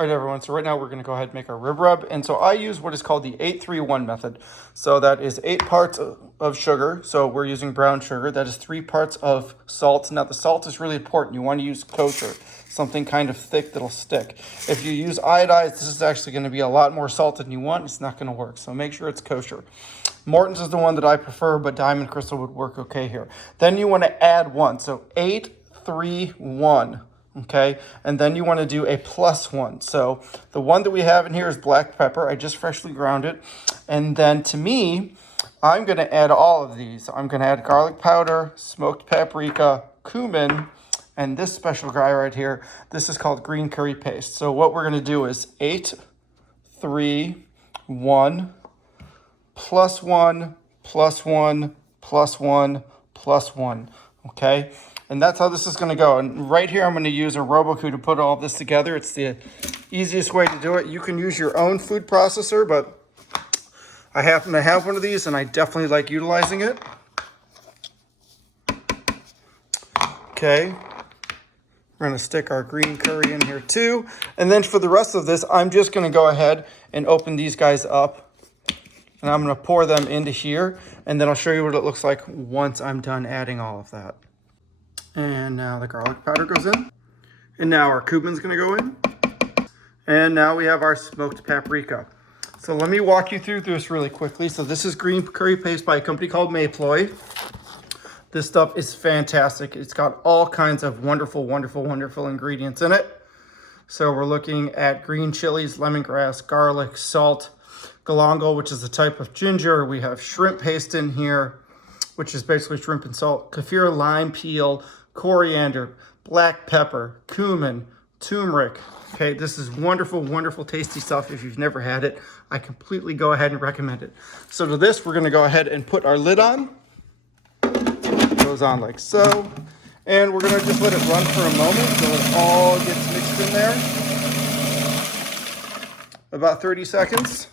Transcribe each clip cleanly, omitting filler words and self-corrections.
All right, everyone, so right now we're going to go ahead and make our rib rub. And so I use what is called the 8-3-1 method. So that is 8 parts of sugar. So we're using brown sugar. That is 3 parts of salt. Now the salt is really important. You want to use kosher, something kind of thick that'll stick. If you use iodized, this is actually going to be a lot more salt than you want. It's not going to work. So make sure it's kosher. Morton's is the one that I prefer, but Diamond Crystal would work okay here. Then you want to add 1. So 8-3-1. Okay, and then you want to do a +1. So the one that we have in here is black pepper. I just freshly ground it. And then to me, I'm going to add all of these. I'm going to add garlic powder, smoked paprika, cumin, and this special guy right here. This is called green curry paste. So what we're going to do is 8-3-1 +1 +1 +1 +1. Okay. And that's how this is going to go. And right here, I'm going to use a Roboku to put all this together. It's the easiest way to do it. You can use your own food processor, but I happen to have one of these, and I definitely like utilizing it. Okay. We're going to stick our green curry in here too. And then for the rest of this, I'm just going to go ahead and open these guys up. And I'm going to pour them into here. And then I'll show you what it looks like once I'm done adding all of that. And now the garlic powder goes in. And now our cumin's going to go in. And now we have our smoked paprika. So let me walk you through this really quickly. So this is green curry paste by a company called Mayploy. This stuff is fantastic. It's got all kinds of wonderful, wonderful, wonderful ingredients in it. So we're looking at green chilies, lemongrass, garlic, salt, galangal, which is a type of ginger. We have shrimp paste in here, which is basically shrimp and salt, kaffir lime peel, coriander, black pepper, cumin, turmeric. Okay, this is wonderful, wonderful, tasty stuff. If you've never had it, I completely go ahead and recommend it. So to this, we're going to go ahead and put our lid on. It goes on like so. And we're going to just let it run for a moment so it all gets mixed in there. About 30 seconds.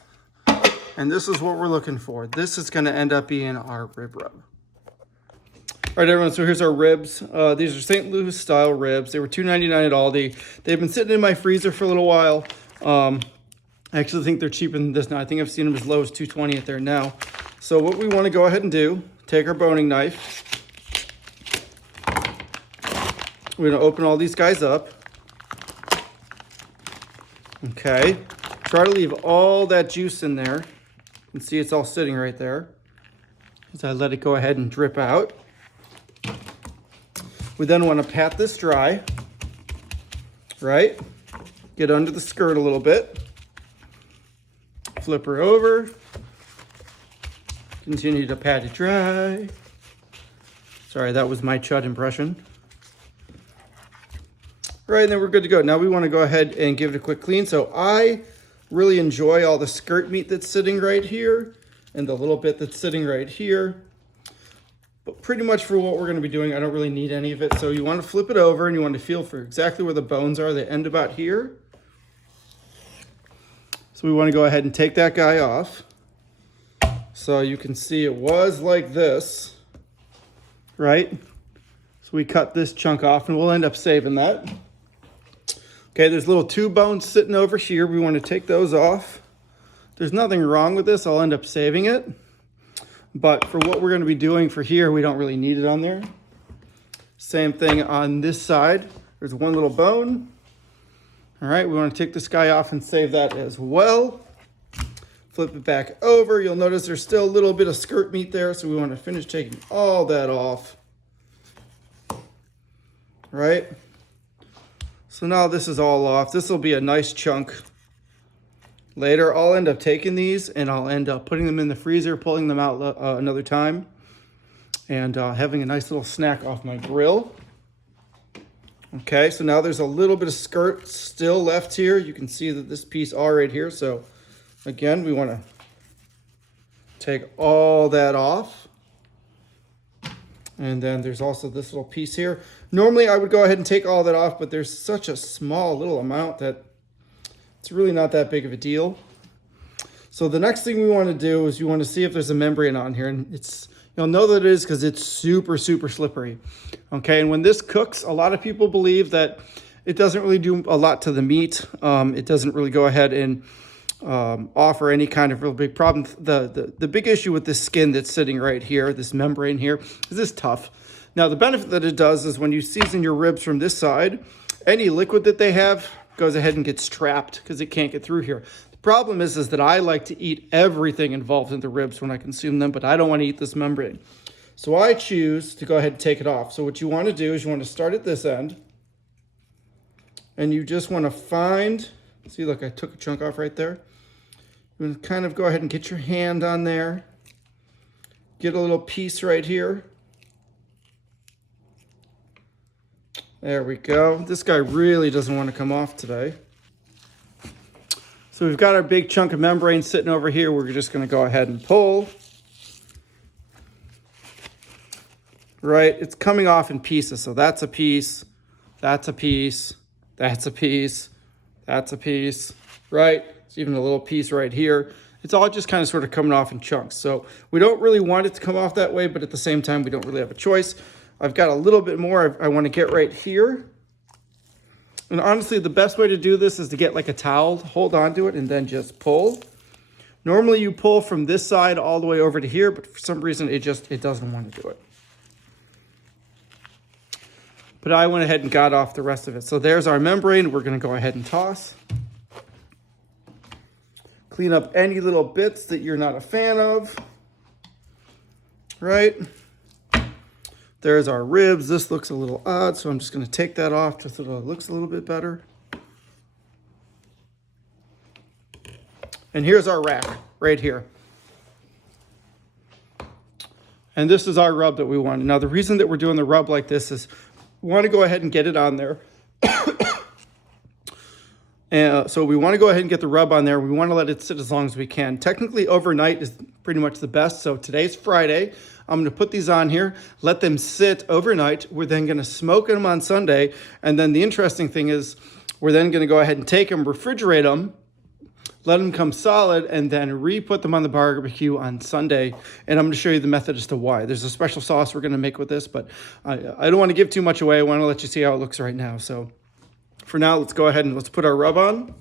And this is what we're looking for. This is going to end up being our rib rub. All right, everyone, so here's our ribs. These are St. Louis style ribs. They were $2.99 at Aldi. They've been sitting in my freezer for a little while. I actually think they're cheaper than this now. I think I've seen them as low as $2.20 at there now. So what we want to go ahead and do, take our boning knife. We're going to open all these guys up. Okay. Try to leave all that juice in there. You can see it's all sitting right there. As I let it go ahead and drip out. We then want to pat this dry, right? Get under the skirt a little bit. Flip her over. Continue to pat it dry. Sorry, that was my chud impression. Right, and then we're good to go. Now we want to go ahead and give it a quick clean. So I really enjoy all the skirt meat that's sitting right here and the little bit that's sitting right here. But pretty much for what we're going to be doing, I don't really need any of it. So you want to flip it over and you want to feel for exactly where the bones are. They end about here. So we want to go ahead and take that guy off. So you can see it was like this, right? So we cut this chunk off and we'll end up saving that. Okay, there's little 2 bones sitting over here. We want to take those off. There's nothing wrong with this. I'll end up saving it. But for what we're going to be doing for here, we don't really need it on there. Same thing on this side. There's 1 little bone. All right, we want to take this guy off and save that as well. Flip it back over. You'll notice there's still a little bit of skirt meat there, so we want to finish taking all that off. Right? So now this is all off. This will be a nice chunk. Later, I'll end up taking these and I'll end up putting them in the freezer, pulling them out another time, and having a nice little snack off my grill. Okay, so now there's a little bit of skirt still left here. You can see that this piece all right here. So again, we want to take all that off. And then there's also this little piece here. Normally I would go ahead and take all that off, but there's such a small little amount that it's really not that big of a deal. So the next thing we want to do is you want to see if there's a membrane on here, and you'll know that it is because it's super, super slippery. Okay, and when this cooks, a lot of people believe that It doesn't really do a lot to the meat. It doesn't really go ahead and offer any kind of real big problem. The big issue with this skin that's sitting right here, this membrane here, is this tough. Now, the benefit that it does is when you season your ribs from this side, any liquid that they have goes ahead and gets trapped because it can't get through here. The problem is that I like to eat everything involved in the ribs when I consume them, but I don't want to eat this membrane. So I choose to go ahead and take it off. So what you want to do is you want to start at this end, and you just want to find, see, look, I took a chunk off right there. You want to kind of go ahead and get your hand on there. Get a little piece right here. There we go. This guy really doesn't want to come off today. So we've got our big chunk of membrane sitting over here. We're just going to go ahead and pull. Right, it's coming off in pieces. So that's a piece, that's a piece, that's a piece, that's a piece, right? It's even a little piece right here. It's all just kind of sort of coming off in chunks. So we don't really want it to come off that way, but at the same time, we don't really have a choice. I've got a little bit more I want to get right here. And honestly, the best way to do this is to get like a towel, hold onto it, and then just pull. Normally you pull from this side all the way over to here, but for some reason it doesn't want to do it. But I went ahead and got off the rest of it. So there's our membrane. We're going to go ahead and toss. Clean up any little bits that you're not a fan of. Right? There's our ribs. This looks a little odd, so I'm just going to take that off just so it looks a little bit better. And here's our rack right here. And this is our rub that we want. Now, the reason that we're doing the rub like this is we want to go ahead and get it on there. So we want to go ahead and get the rub on there. We want to let it sit as long as we can. Technically, overnight is pretty much the best. So today's Friday. I'm going to put these on here, let them sit overnight. We're then going to smoke them on Sunday. And then the interesting thing is we're then going to go ahead and take them, refrigerate them, let them come solid, and then re-put them on the barbecue on Sunday. And I'm going to show you the method as to why. There's a special sauce we're going to make with this, but I don't want to give too much away. I want to let you see how it looks right now. So for now, let's go ahead and let's put our rub on.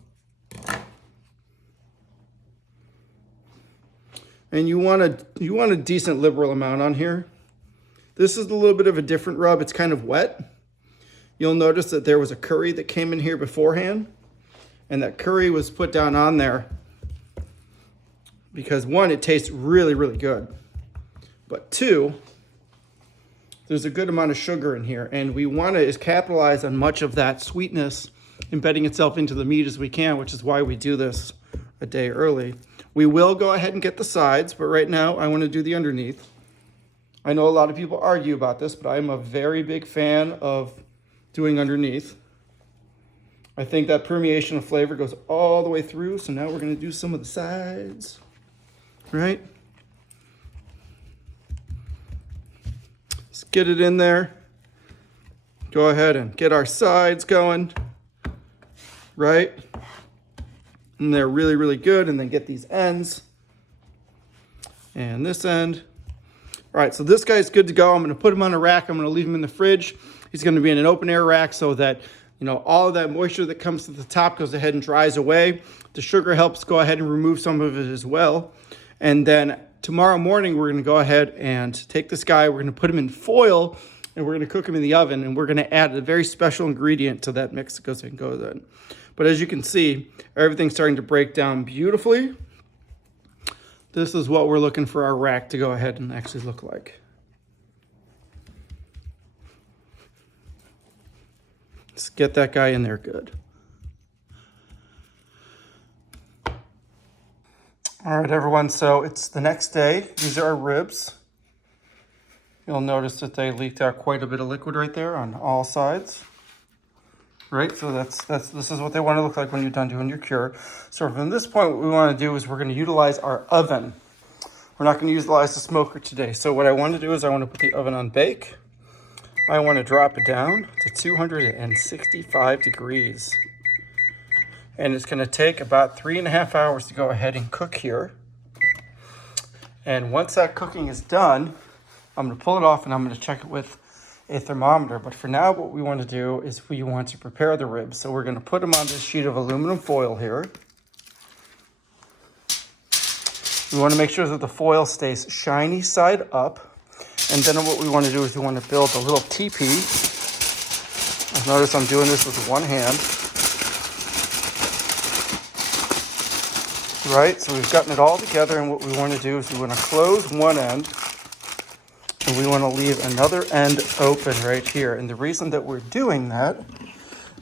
And you want a decent liberal amount on here. This is a little bit of a different rub. It's kind of wet. You'll notice that there was a curry that came in here beforehand. And that curry was put down on there because one, it tastes really, really good. But two, there's a good amount of sugar in here. And we want to capitalize on much of that sweetness embedding itself into the meat as we can, which is why we do this a day early. We will go ahead and get the sides, but right now I want to do the underneath. I know a lot of people argue about this, but I'm a very big fan of doing underneath. I think that permeation of flavor goes all the way through. So now we're going to do some of the sides, right? Let's get it in there. Go ahead and get our sides going, right? And they're really, really good. And then get these ends and this end. All right, so this guy's good to go. I'm going to put him on a rack. I'm going to leave him in the fridge. He's going to be in an open air rack so that all of that moisture that comes to the top goes ahead and dries away. The sugar helps go ahead and remove some of it as well. And then tomorrow morning, we're going to go ahead and take this guy. We're going to put him in foil, and we're going to cook him in the oven. And we're going to add a very special ingredient to that mix that goes in. But as you can see, everything's starting to break down beautifully. This is what we're looking for our rack to go ahead and actually look like. Let's get that guy in there good. All right, everyone, so it's the next day. These are our ribs. You'll notice that they leaked out quite a bit of liquid right there on all sides. Right, so this is what they want to look like when you're done doing your cure. So from this point, what we want to do is we're going to utilize our oven. We're not going to utilize the smoker today. So what I want to do is I want to put the oven on bake. I want to drop it down to 265 degrees. And it's going to take about 3.5 hours to go ahead and cook here. And once that cooking is done, I'm going to pull it off and I'm going to check it with a thermometer. But for now, what we want to do is we want to prepare the ribs. So we're going to put them on this sheet of aluminum foil here. We want to make sure that the foil stays shiny side up. And then what we want to do is we want to build a little teepee. Notice I'm doing this with one hand. Right, so we've gotten it all together, and what we want to do is we want to close one end and we want to leave another end open right here. And the reason that we're doing that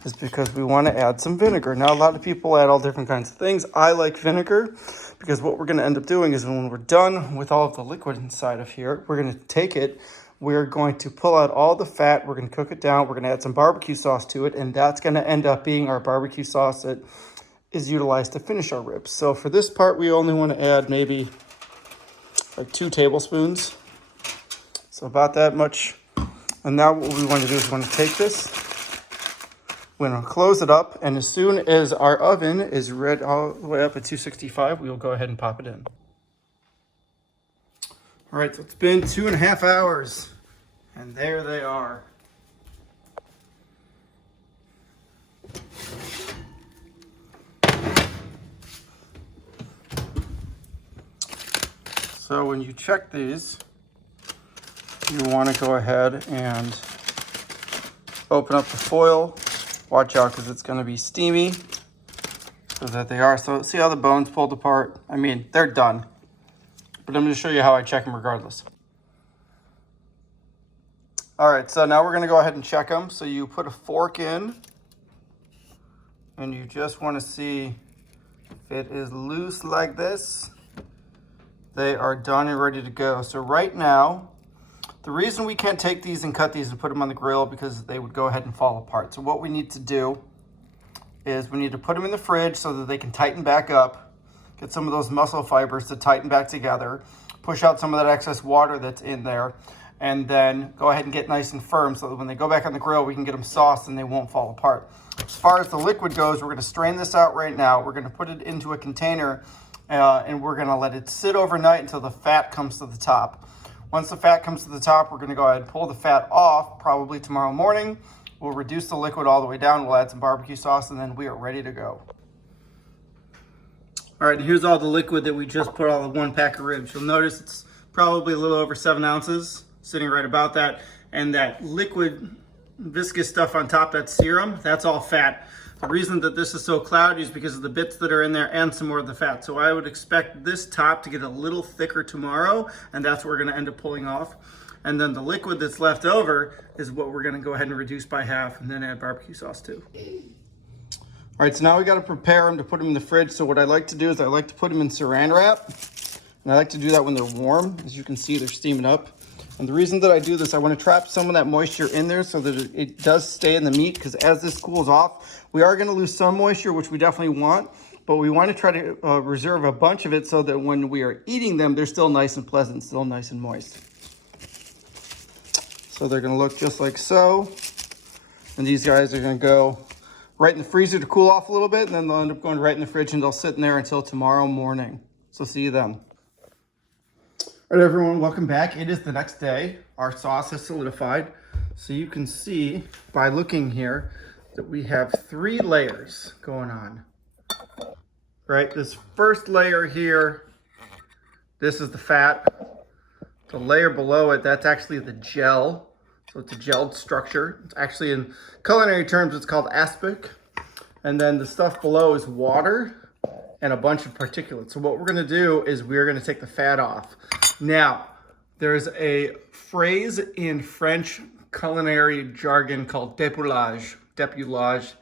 is because we want to add some vinegar. Now, a lot of people add all different kinds of things. I like vinegar because what we're going to end up doing is when we're done with all of the liquid inside of here, we're going to take it, we're going to pull out all the fat, we're going to cook it down, we're going to add some barbecue sauce to it, and that's going to end up being our barbecue sauce that is utilized to finish our ribs. So for this part, we only want to add maybe like 2 tablespoons. So about that much. And now what we want to do is we want to take this, we're going to close it up, and as soon as our oven is red all the way up at 265, we will go ahead and pop it in. All right, so it's been 2.5 hours, and there they are. So when you check these, you want to go ahead and open up the foil. Watch out because it's going to be steamy. So that they are. So see how the bones pulled apart? I mean, they're done. But I'm going to show you how I check them regardless. All right, so now we're going to go ahead and check them. So you put a fork in, and you just want to see if it is loose like this. They are done and ready to go. So right now, the reason we can't take these and cut these and put them on the grill because they would go ahead and fall apart. So what we need to do is we need to put them in the fridge so that they can tighten back up, get some of those muscle fibers to tighten back together, push out some of that excess water that's in there, and then go ahead and get nice and firm so that when they go back on the grill, we can get them sauced and they won't fall apart. As far as the liquid goes, we're going to strain this out right now. We're going to put it into a container and we're going to let it sit overnight until the fat comes to the top. Once the fat comes to the top, we're going to go ahead and pull the fat off, probably tomorrow morning. We'll reduce the liquid all the way down. We'll add some barbecue sauce, and then we are ready to go. All right, here's all the liquid that we just put all in 1 pack of ribs. You'll notice it's probably a little over 7 ounces, sitting right about that. And that liquid viscous stuff on top, that serum, that's all fat. The reason that this is so cloudy is because of the bits that are in there and some more of the fat. So I would expect this top to get a little thicker tomorrow, and that's what we're going to end up pulling off. And then the liquid that's left over is what we're going to go ahead and reduce by half and then add barbecue sauce too. All right, so now we got to prepare them to put them in the fridge. So what I like to do is I like to put them in saran wrap, and I like to do that when they're warm. As you can see, they're steaming up. And the reason that I do this, I want to trap some of that moisture in there so that it does stay in the meat, because as this cools off, we are going to lose some moisture, which we definitely want, but we want to try to reserve a bunch of it so that when we are eating them, they're still nice and pleasant, still nice and moist. So they're going to look just like so. And these guys are going to go right in the freezer to cool off a little bit, and then they'll end up going right in the fridge, and they'll sit in there until tomorrow morning. So see you then. All right, everyone, welcome back. It is the next day. Our sauce has solidified. So you can see by looking here that we have 3 layers going on. Right, this first layer here, this is the fat. The layer below it, that's actually the gel. So it's a gelled structure. It's actually, in culinary terms, it's called aspic. And then the stuff below is water and a bunch of particulates. So what we're gonna do is we're gonna take the fat off. Now, there's a phrase in French culinary jargon called dépoulage, dépoulage,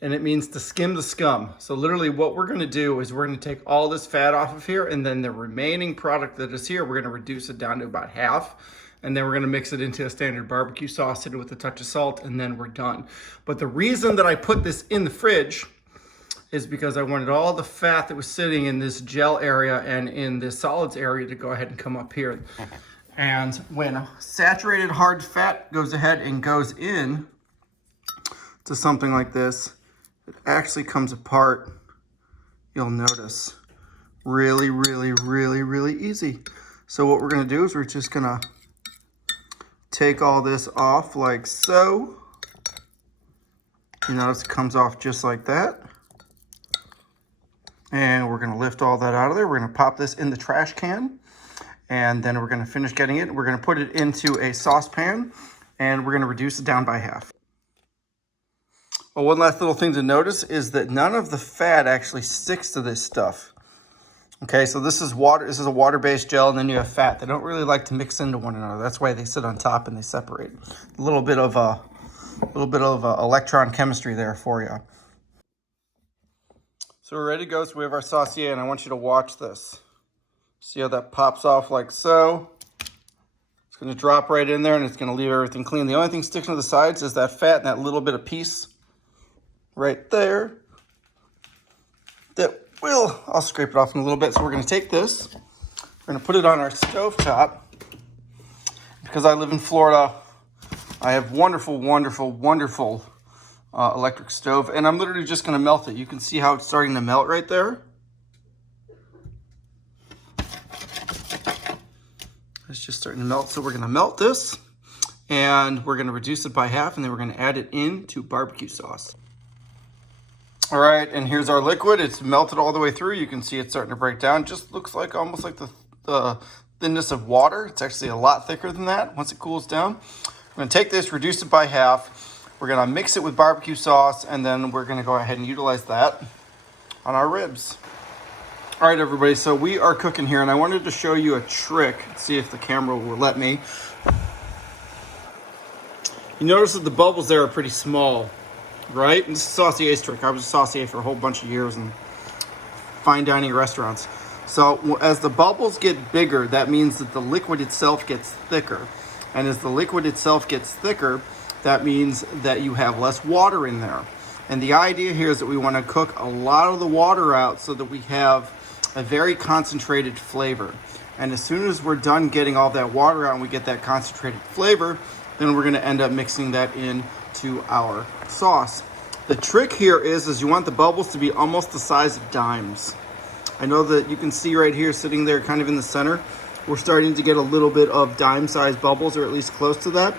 and it means to skim the scum. So literally what we're gonna do is we're gonna take all this fat off of here, and then the remaining product that is here, we're gonna reduce it down to about half, and then we're gonna mix it into a standard barbecue sauce, hit it with a touch of salt, and then we're done. But the reason that I put this in the fridge is because I wanted all the fat that was sitting in this gel area and in this solids area to go ahead and come up here. And when saturated hard fat goes ahead and goes in to something like this, it actually comes apart, you'll notice, really, really, really, really easy. So what we're gonna do is we're just gonna take all this off like so. You notice it comes off just like that. And we're gonna lift all that out of there. We're gonna pop this in the trash can. And then we're gonna finish getting it. We're gonna put it into a saucepan and we're gonna reduce it down by half. Well, one last little thing to notice is that none of the fat actually sticks to this stuff. Okay, so this is water. This is a water-based gel, and then you have fat. They don't really like to mix into one another. That's why they sit on top and they separate. A little bit of electron chemistry there for you. So we're ready to go. So we have our saucier, and I want you to watch this. See how that pops off like so? It's going to drop right in there, and it's going to leave everything clean. The only thing sticking to the sides is that fat and that little bit of piece right there. I'll scrape it off in a little bit. So we're going to take this. We're going to put it on our stovetop. Because I live in Florida, I have wonderful, wonderful, wonderful electric stove. And I'm literally just going to melt it. You can see how it's starting to melt right there. It's just starting to melt. So we're going to melt this. And we're going to reduce it by half. And then we're going to add it into barbecue sauce. All right, and here's our liquid. It's melted all the way through. You can see it's starting to break down. Just looks like almost like the thinness of water. It's actually a lot thicker than that once it cools down. We're going to take this, reduce it by half. We're going to mix it with barbecue sauce, and then we're going to go ahead and utilize that on our ribs. All right, everybody, so we are cooking here, and I wanted to show you a trick. Let's see if the camera will let me. You notice that the bubbles there are pretty small. Right? And this is saucier's trick. I was a saucier for a whole bunch of years in fine dining restaurants. So as the bubbles get bigger, that means that the liquid itself gets thicker. And as the liquid itself gets thicker, that means that you have less water in there. And the idea here is that we want to cook a lot of the water out so that we have a very concentrated flavor. And as soon as we're done getting all that water out and we get that concentrated flavor, then we're going to end up mixing that in to our sauce. The trick here is you want the bubbles to be almost the size of dimes. I know that you can see right here sitting there kind of in the center, we're starting to get a little bit of dime sized bubbles, or at least close to that.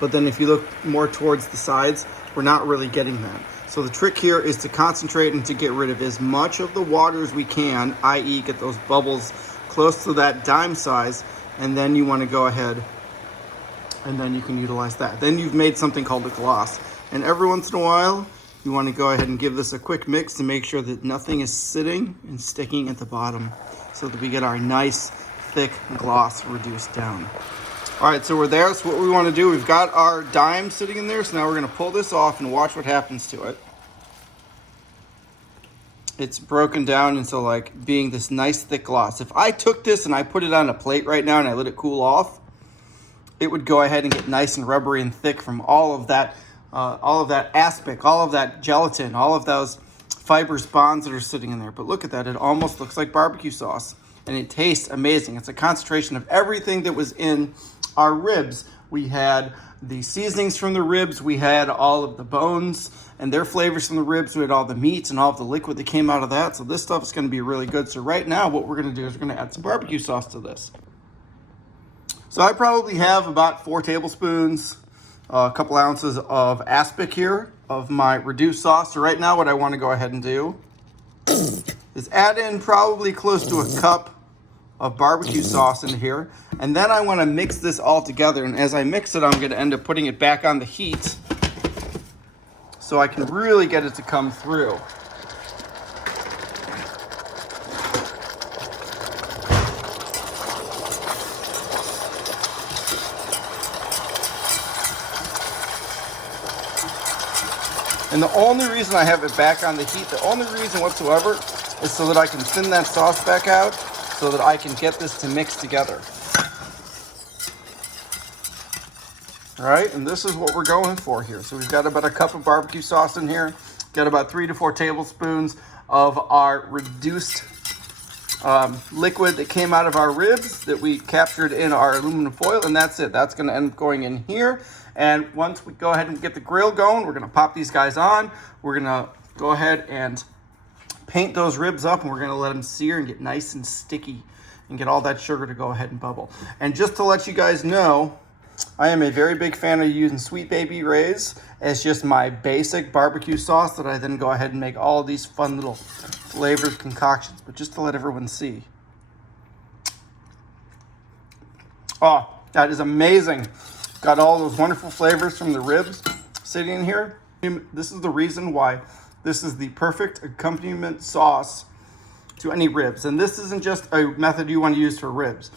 But then if you look more towards the sides, we're not really getting that. So the trick here is to concentrate and to get rid of as much of the water as we can, i.e. get those bubbles close to that dime size, and then you want to go ahead and then you can utilize that. Then you've made something called a gloss. And every once in a while, you want to go ahead and give this a quick mix to make sure that nothing is sitting and sticking at the bottom so that we get our nice, thick gloss reduced down. All right, so we're there. So what we want to do, we've got our dime sitting in there. So now we're going to pull this off and watch what happens to it. It's broken down into like being this nice, thick gloss. If I took this and I put it on a plate right now and I let it cool off, it would go ahead and get nice and rubbery and thick from all of that aspic, all of that gelatin, all of those fibrous bonds that are sitting in there. But look at that, it almost looks like barbecue sauce, and it tastes amazing. It's a concentration of everything that was in our ribs. We had the seasonings from the ribs, we had all of the bones and their flavors from the ribs, we had all the meats and all of the liquid that came out of that. So this stuff is going to be really good. So right now what we're going to do is we're going to add some barbecue sauce to this. So I probably have about 4 tablespoons, a couple ounces of aspic here of my reduced sauce. So right now what I want to go ahead and do is add in probably close to a cup of barbecue sauce in here. And then I want to mix this all together. And as I mix it, I'm going to end up putting it back on the heat so I can really get it to come through. And the only reason I have it back on the heat, the only reason whatsoever, is so that I can thin that sauce back out so that I can get this to mix together. All right, and this is what we're going for here. So we've got about a cup of barbecue sauce in here, got about 3 to 4 tablespoons of our reduced liquid that came out of our ribs that we captured in our aluminum foil, and that's it. That's gonna end up going in here. And once we go ahead and get the grill going, we're gonna pop these guys on. We're gonna go ahead and paint those ribs up, and we're gonna let them sear and get nice and sticky and get all that sugar to go ahead and bubble. And just to let you guys know, I am a very big fan of using Sweet Baby Ray's as just my basic barbecue sauce that I then go ahead and make all these fun little flavored concoctions, but just to let everyone see. Oh, that is amazing. Got all those wonderful flavors from the ribs sitting in here. This is the reason why this is the perfect accompaniment sauce to any ribs. And this isn't just a method you want to use for ribs.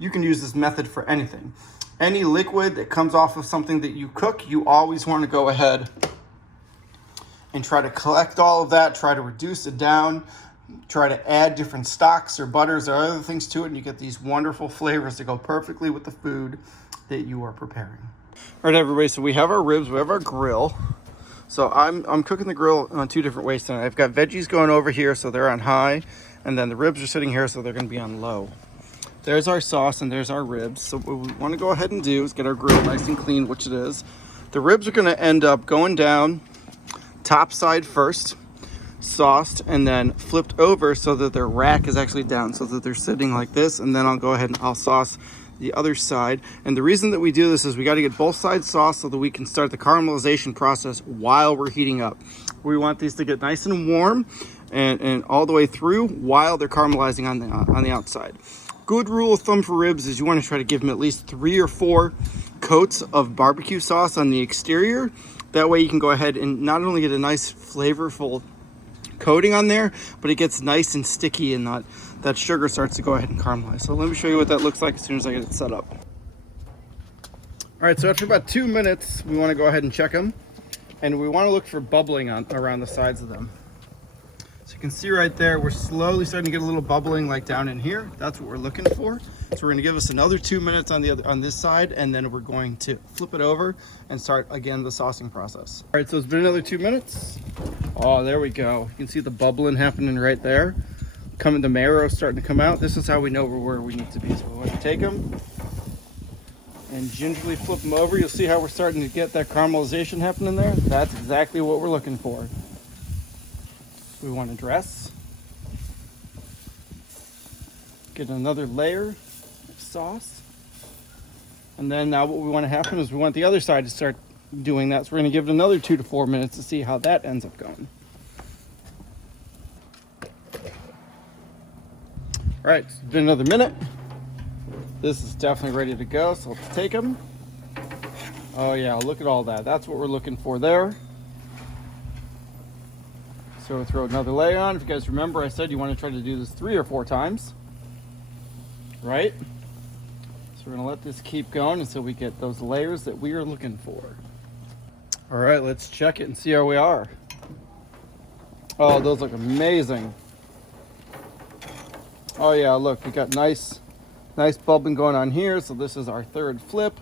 You can use this method for anything. Any liquid that comes off of something that you cook, you always want to go ahead and try to collect all of that, try to reduce it down, try to add different stocks or butters or other things to it, and you get these wonderful flavors that go perfectly with the food that you are preparing. All right, everybody, so we have our ribs, we have our grill. So I'm cooking the grill on two different ways tonight. I've got veggies going over here, so they're on high, and then the ribs are sitting here, so they're gonna be on low. There's our sauce and there's our ribs. So what we wanna go ahead and do is get our grill nice and clean, which it is. The ribs are gonna end up going down top side first, sauced, and then flipped over so that their rack is actually down, so that they're sitting like this, and then I'll go ahead and I'll sauce the other side. And the reason that we do this is we got to get both sides sauced so that we can start the caramelization process while we're heating up. We want these to get nice and warm and all the way through while they're caramelizing on the outside. Good rule of thumb for ribs is you want to try to give them at least 3 or 4 coats of barbecue sauce on the exterior. That way you can go ahead and not only get a nice flavorful coating on there, but it gets nice and sticky, and that sugar starts to go ahead and caramelize. So let me show you what that looks like as soon as I get it set up. All right, so after about 2 minutes, we want to go ahead and check them, and we want to look for bubbling around the sides of them. So you can see right there, we're slowly starting to get a little bubbling like down in here. That's what we're looking for. So we're going to give us another 2 minutes on this side, and then we're going to flip it over and start again the saucing process. All right, so it's been another 2 minutes. Oh, there we go. You can see the bubbling happening right there. The marrow starting to come out. This is how we know we're where we need to be. So we're going to take them and gingerly flip them over. You'll see how we're starting to get that caramelization happening there. That's exactly what we're looking for. We want to dress. Get another layer of sauce. And then now what we want to happen is we want the other side to start doing that. So we're going to give it another 2 to 4 minutes to see how that ends up going. All right, it's been another minute. This is definitely ready to go, so let's take them. Oh yeah, look at all that. That's what we're looking for there. So we'll throw another layer on. If you guys remember, I said you want to try to do this 3 or 4 times, right? So we're gonna let this keep going until we get those layers that we are looking for. All right, let's check it and see how we are. Oh, those look amazing. Oh yeah, look, we got nice bubbling going on here. So this is our 3rd flip.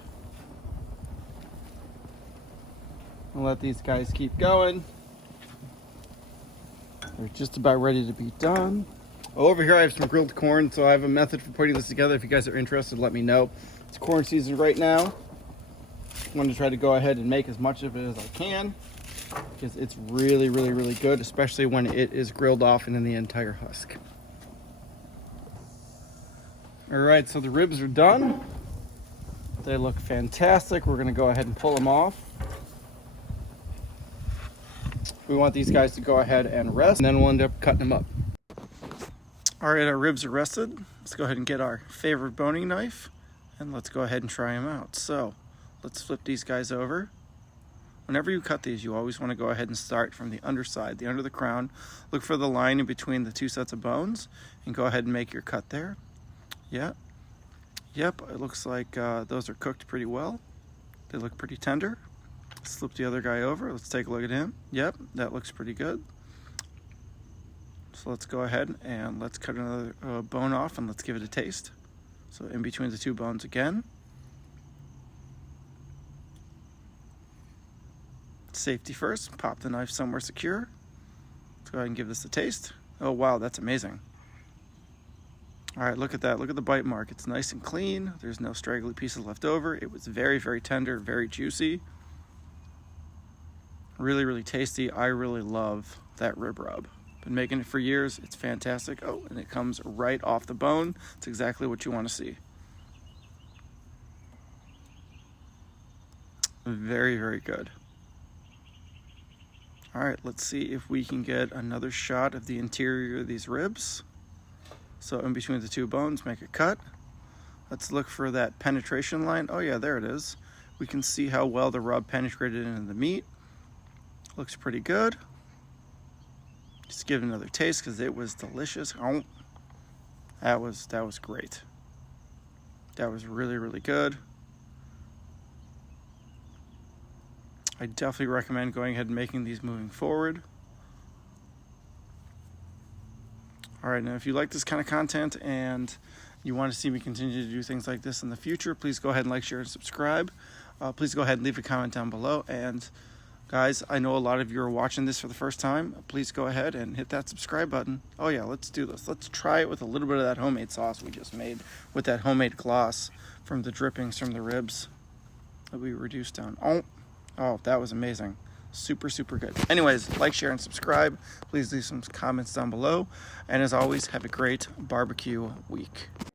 I'll let these guys keep going. They're just about ready to be done. Oh, over here I have some grilled corn, so I have a method for putting this together. If you guys are interested, let me know. It's corn season right now. I'm going to try to go ahead and make as much of it as I can, because it's really, really, really good, especially when it is grilled off and in the entire husk. All right, so the ribs are done. They look fantastic. We're going to go ahead and pull them off. We want these guys to go ahead and rest, and then we'll end up cutting them up. All right, our ribs are rested. Let's go ahead and get our favorite boning knife, and let's go ahead and try them out. So let's flip these guys over. Whenever you cut these, you always want to go ahead and start from the underside, the under the crown. Look for the line in between the 2 sets of bones, and go ahead and make your cut there. Yeah. Yep, it looks like those are cooked pretty well. They look pretty tender. Let's flip the other guy over. Let's take a look at him. Yep, that looks pretty good. So let's go ahead and let's cut another bone off, and let's give it a taste. So in between the 2 bones again. Safety first, pop the knife somewhere secure. Let's go ahead and give this a taste. Oh wow, that's amazing. All right, look at that. Look at the bite mark. It's nice and clean. There's no straggly pieces left over. It was very, very tender, very juicy. Really, really tasty. I really love that rib rub. Been making it for years. It's fantastic. Oh, and it comes right off the bone. It's exactly what you want to see. Very, very good. All right, let's see if we can get another shot of the interior of these ribs. So in between the two bones, make a cut. Let's look for that penetration line. Oh yeah, there it is. We can see how well the rub penetrated into the meat. Looks pretty good. Just give it another taste because it was delicious. Oh, that was great. That was really, really good. I definitely recommend going ahead and making these moving forward. All right, now if you like this kind of content and you want to see me continue to do things like this in the future, please go ahead and like, share, and subscribe. Please go ahead and leave a comment down below. And guys, I know a lot of you are watching this for the first time. Please go ahead and hit that subscribe button. Oh yeah, let's do this. Let's try it with a little bit of that homemade sauce we just made with that homemade gloss from the drippings from the ribs that we reduced down. Oh, that was amazing. Super, super good. Anyways, like, share, and subscribe. Please leave some comments down below. And as always, have a great barbecue week.